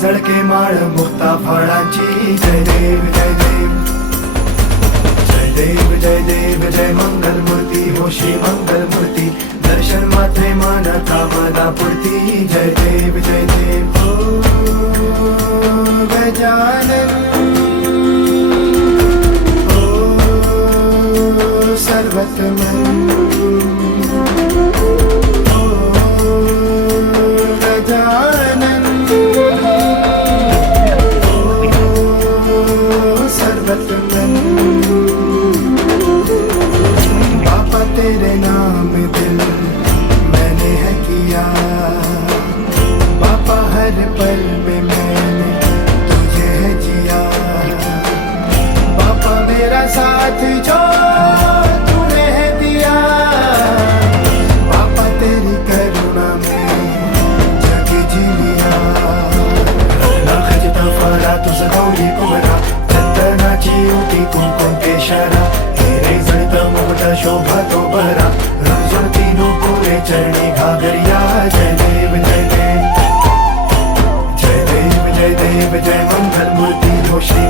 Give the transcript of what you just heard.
झळके माळ मुक्ता फळाची जय देव जय देव जय देव जय देव जय मंगल मूर्ती होशी मंगल मूर्ती दर्शन मात्रे मान कामना पूर्ती जय देव जय देव ओ गजानन ओ सर्वतमन पापा तेरे नाम दिल मैंने है किया पापा हर पल में मैंने तुझे है जिया पापा मेरा साथ जो तूने है दिया पापा तेरी करुणा में जग जी लिया खजता फरा तुझ गौरी कुमरा चंदनाची उठी कुंकुम केशरा हिरे जळत मुकुट शोभा तो बरा रुजवतीनो पुरे चरणी घागरिया जय देव जय देव जय देव जय देव जय मंगल मूर्ती हो श्री